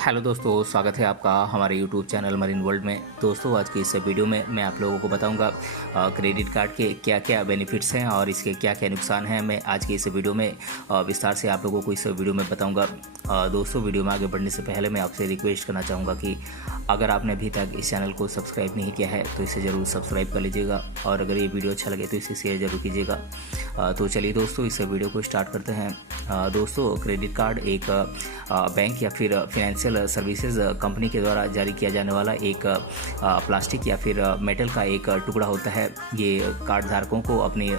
Hello दोस्तों, स्वागत है आपका हमारे यूट्यूब चैनल मरीन वर्ल्ड में। दोस्तों, आज की इस वीडियो में मैं आप लोगों को बताऊंगा क्रेडिट कार्ड के क्या क्या बेनिफिट्स हैं और इसके क्या क्या नुकसान हैं। मैं आज की इस वीडियो में विस्तार से आप लोगों को इस वीडियो में बताऊंगा। दोस्तों, वीडियो में आगे बढ़ने से पहले मैं आपसे रिक्वेस्ट करना चाहूँगा कि अगर आपने अभी तक इस चैनल को सब्सक्राइब नहीं किया है तो इसे ज़रूर सब्सक्राइब कर लीजिएगा और अगर ये वीडियो अच्छा लगे तो इसे शेयर ज़रूर कीजिएगा। तो चलिए दोस्तों, इस वीडियो को स्टार्ट करते हैं। दोस्तों, क्रेडिट कार्ड एक बैंक या फिर फाइनेंशियल सर्विसेज कंपनी के द्वारा जारी किया जाने वाला एक प्लास्टिक या फिर मेटल का एक टुकड़ा होता है। ये कार्ड धारकों को अपनी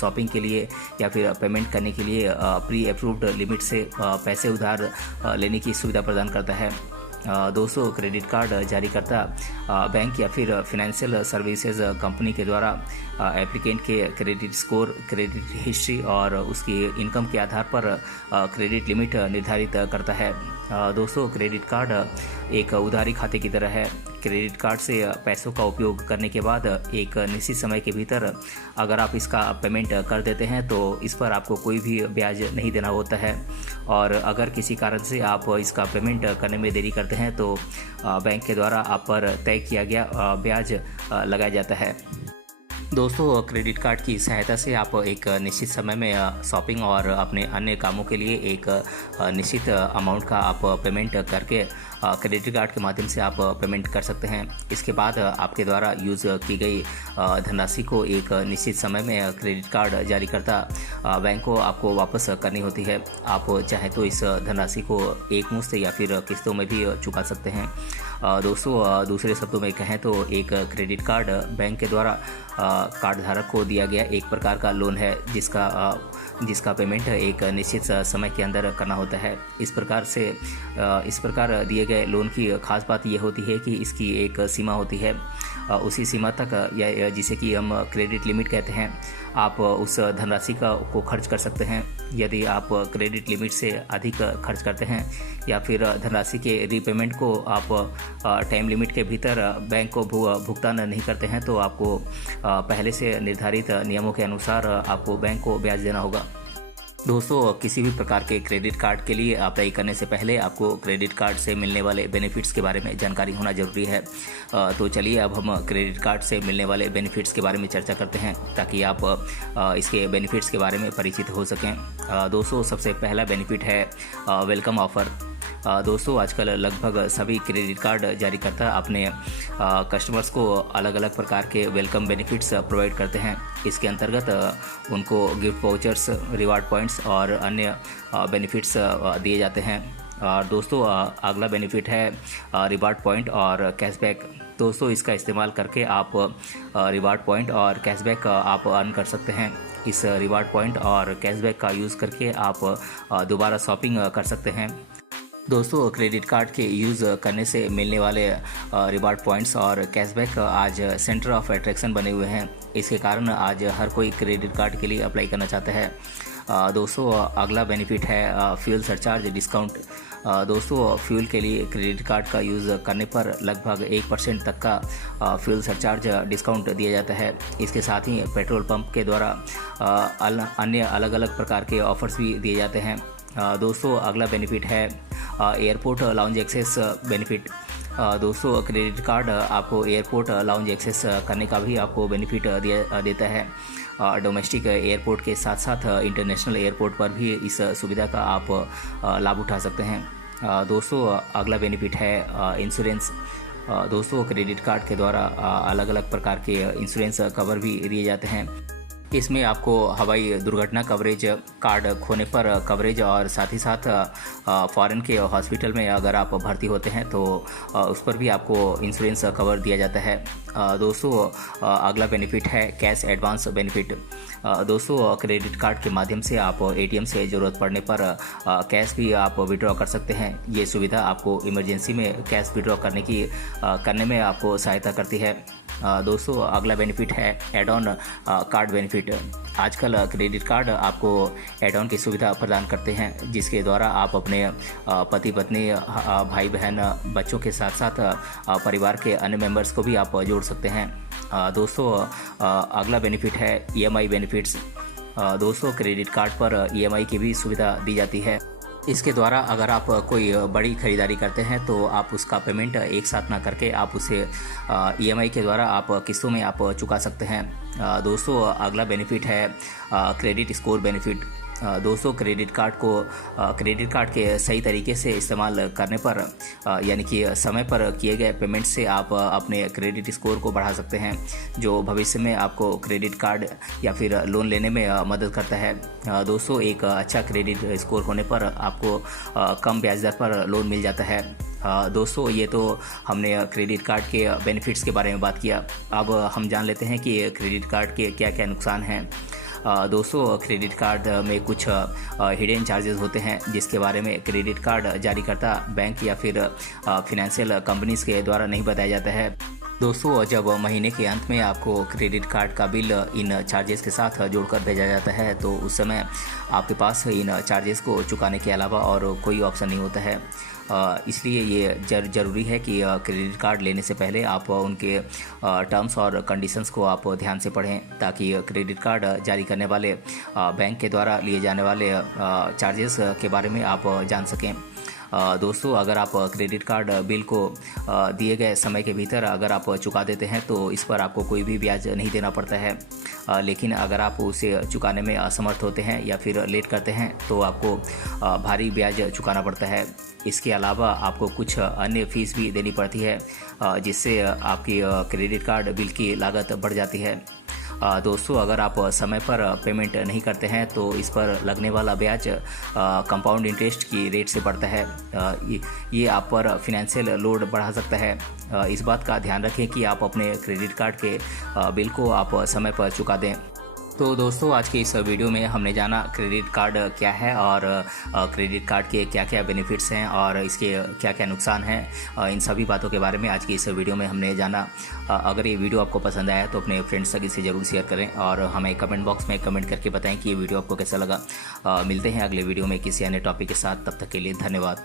शॉपिंग के लिए या फिर पेमेंट करने के लिए प्री अप्रूव्ड लिमिट से पैसे उधार लेने की सुविधा प्रदान करता है। दोस्तों, क्रेडिट कार्ड जारीकर्ता बैंक या फिर फाइनेंशियल सर्विसेज कंपनी के द्वारा एप्लीकेंट के क्रेडिट स्कोर, क्रेडिट हिस्ट्री और उसकी इनकम के आधार पर क्रेडिट लिमिट निर्धारित करता है। दोस्तों, क्रेडिट कार्ड एक उधारी खाते की तरह है। क्रेडिट कार्ड से पैसों का उपयोग करने के बाद एक निश्चित समय के भीतर अगर आप इसका पेमेंट कर देते हैं तो इस पर आपको कोई भी ब्याज नहीं देना होता है और अगर किसी कारण से आप इसका पेमेंट करने में देरी करते हैं तो बैंक के द्वारा आप पर तय किया गया ब्याज लगाया जाता है। दोस्तों, क्रेडिट कार्ड की सहायता से आप एक निश्चित समय में शॉपिंग और अपने अन्य कामों के लिए एक निश्चित अमाउंट का आप पेमेंट करके क्रेडिट कार्ड के माध्यम से आप पेमेंट कर सकते हैं। इसके बाद आपके द्वारा यूज़ की गई धनराशि को एक निश्चित समय में क्रेडिट कार्ड जारीकर्ता बैंक को आपको वापस करनी होती है। आप चाहे तो इस धनराशि को एक मुश्त या फिर किस्तों में भी चुका सकते हैं। दोस्तों, दूसरे शब्दों में कहें तो एक क्रेडिट कार्ड बैंक के द्वारा कार्ड धारक को दिया गया एक प्रकार का लोन है जिसका पेमेंट एक निश्चित समय के अंदर करना होता है। इस प्रकार दिए गए लोन की खास बात यह होती है कि इसकी एक सीमा होती है। उसी सीमा तक या जिसे कि हम क्रेडिट लिमिट कहते हैं, आप उस धनराशि को खर्च कर सकते हैं। यदि आप क्रेडिट लिमिट से अधिक खर्च करते हैं या फिर धनराशि के रीपेमेंट को आप टाइम लिमिट के भीतर बैंक को भुगतान नहीं करते हैं तो आपको पहले से निर्धारित नियमों के अनुसार आपको बैंक को ब्याज देना होगा। दोस्तों, किसी भी प्रकार के क्रेडिट कार्ड के लिए अप्लाई करने से पहले आपको क्रेडिट कार्ड से मिलने वाले बेनिफिट्स के बारे में जानकारी होना जरूरी है। तो चलिए अब हम क्रेडिट कार्ड से मिलने वाले बेनिफिट्स के बारे में चर्चा करते हैं ताकि आप इसके बेनिफिट्स के बारे में परिचित हो सकें। दोस्तों, सबसे पहला बेनिफिट है वेलकम ऑफ़र। दोस्तों, आजकल लगभग सभी क्रेडिट कार्ड जारीकर्ता अपने कस्टमर्स को अलग अलग प्रकार के वेलकम बेनिफिट्स प्रोवाइड करते हैं। इसके अंतर्गत उनको गिफ्ट वाउचर्स, रिवार्ड पॉइंट्स और अन्य बेनिफिट्स दिए जाते हैं। और दोस्तों, अगला बेनिफिट है रिवार्ड पॉइंट और कैशबैक। दोस्तों, इसका इस्तेमाल करके आप रिवार्ड पॉइंट और कैशबैक आप अर्न कर सकते हैं। इस रिवार्ड पॉइंट और कैशबैक का यूज़ करके आप दोबारा शॉपिंग कर सकते हैं। दोस्तों, क्रेडिट कार्ड के यूज़ करने से मिलने वाले रिवार्ड पॉइंट्स और कैशबैक आज सेंटर ऑफ अट्रैक्शन बने हुए हैं। इसके कारण आज हर कोई क्रेडिट कार्ड के लिए अप्लाई करना चाहता है। दोस्तों, अगला बेनिफिट है फ्यूल सरचार्ज डिस्काउंट। दोस्तों, फ्यूल के लिए क्रेडिट कार्ड का यूज़ करने पर लगभग 1% तक का फ्यूल सरचार्ज डिस्काउंट दिया जाता है। इसके साथ ही पेट्रोल पंप के द्वारा अन्य अलग अलग प्रकार के ऑफर्स भी दिए जाते हैं। दोस्तों, अगला बेनिफिट है एयरपोर्ट लाउंज एक्सेस बेनिफिट। दोस्तों, क्रेडिट कार्ड आपको एयरपोर्ट लाउंज एक्सेस करने का भी आपको बेनिफिट देता है। डोमेस्टिक एयरपोर्ट के साथ साथ इंटरनेशनल एयरपोर्ट पर भी इस सुविधा का आप लाभ उठा सकते हैं। दोस्तों, अगला बेनिफिट है इंश्योरेंस। दोस्तों, क्रेडिट कार्ड के द्वारा अलग अलग प्रकार के इंश्योरेंस कवर भी दिए जाते हैं। इसमें आपको हवाई दुर्घटना कवरेज, कार्ड खोने पर कवरेज और साथ ही साथ फॉरेन के हॉस्पिटल में अगर आप भर्ती होते हैं तो उस पर भी आपको इंश्योरेंस कवर दिया जाता है। दोस्तों, अगला बेनिफिट है कैश एडवांस बेनिफिट। दोस्तों, क्रेडिट कार्ड के माध्यम से आप एटीएम से ज़रूरत पड़ने पर कैश भी आप विड्रॉ कर सकते हैं। ये सुविधा आपको इमरजेंसी में कैश विड्रॉ करने में आपको सहायता करती है। दोस्तों, अगला बेनिफिट है एड ऑन कार्ड बेनिफिट। आजकल क्रेडिट कार्ड आपको एड ऑन की सुविधा प्रदान करते हैं जिसके द्वारा आप अपने पति पत्नी, भाई बहन, बच्चों के साथ साथ परिवार के अन्य मेंबर्स को भी आप जोड़ सकते हैं। दोस्तों, अगला बेनिफिट है ईएमआई बेनिफिट्स। दोस्तों, क्रेडिट कार्ड पर ईएमआई की भी सुविधा दी जाती है। इसके द्वारा अगर आप कोई बड़ी ख़रीदारी करते हैं तो आप उसका पेमेंट एक साथ ना करके आप उसे ईएमआई के द्वारा आप किस्तों में आप चुका सकते हैं। दोस्तों अगला बेनिफिट है क्रेडिट स्कोर बेनिफिट। दोस्तों क्रेडिट कार्ड के सही तरीके से इस्तेमाल करने पर यानी कि समय पर किए गए पेमेंट से आप अपने क्रेडिट स्कोर को बढ़ा सकते हैं, जो भविष्य में आपको क्रेडिट कार्ड या फिर लोन लेने में मदद करता है। दोस्तों एक अच्छा क्रेडिट स्कोर होने पर आपको कम ब्याज दर पर लोन मिल जाता है। दोस्तों ये तो हमने क्रेडिट कार्ड के बेनिफिट्स के बारे में बात किया। अब हम जान लेते हैं कि क्रेडिट कार्ड के क्या क्या नुकसान हैं। दोस्तों क्रेडिट कार्ड में कुछ हिडन चार्जेस होते हैं जिसके बारे में क्रेडिट कार्ड जारीकर्ता बैंक या फिर फिनेंशियल कंपनीज के द्वारा नहीं बताया जाता है। दोस्तों जब महीने के अंत में आपको क्रेडिट कार्ड का बिल इन चार्जेस के साथ जोड़कर भेजा जाता है तो उस समय आपके पास इन चार्जेस को चुकाने के अलावा और कोई ऑप्शन नहीं होता है। इसलिए ये ज़रूरी है कि क्रेडिट कार्ड लेने से पहले आप उनके टर्म्स और कंडीशंस को आप ध्यान से पढ़ें, ताकि क्रेडिट कार्ड जारी करने वाले बैंक के द्वारा लिए जाने वाले चार्जेस के बारे में आप जान सकें। दोस्तों अगर आप क्रेडिट कार्ड बिल को दिए गए समय के भीतर अगर आप चुका देते हैं तो इस पर आपको कोई भी ब्याज नहीं देना पड़ता है, लेकिन अगर आप उसे चुकाने में असमर्थ होते हैं या फिर लेट करते हैं तो आपको भारी ब्याज चुकाना पड़ता है। इसके अलावा आपको कुछ अन्य फीस भी देनी पड़ती है जिससे आपकी क्रेडिट कार्ड बिल की लागत बढ़ जाती है। दोस्तों अगर आप समय पर पेमेंट नहीं करते हैं तो इस पर लगने वाला ब्याज कंपाउंड इंटरेस्ट की रेट से बढ़ता है। ये आप पर फिनेंशियल लोड बढ़ा सकता है। इस बात का ध्यान रखें कि आप अपने क्रेडिट कार्ड के बिल को आप समय पर चुका दें। तो दोस्तों आज के इस वीडियो में हमने जाना क्रेडिट कार्ड क्या है और क्रेडिट कार्ड के क्या क्या बेनिफिट्स हैं और इसके क्या क्या नुकसान हैं। इन सभी बातों के बारे में आज की इस वीडियो में हमने जाना। अगर ये वीडियो आपको पसंद आया तो अपने फ्रेंड्स तक इसे ज़रूर शेयर करें और हमें कमेंट बॉक्स में कमेंट करके बताएं कि ये वीडियो आपको कैसा लगा। मिलते हैं अगले वीडियो में किसी अन्य टॉपिक के साथ, तब तक के लिए धन्यवाद।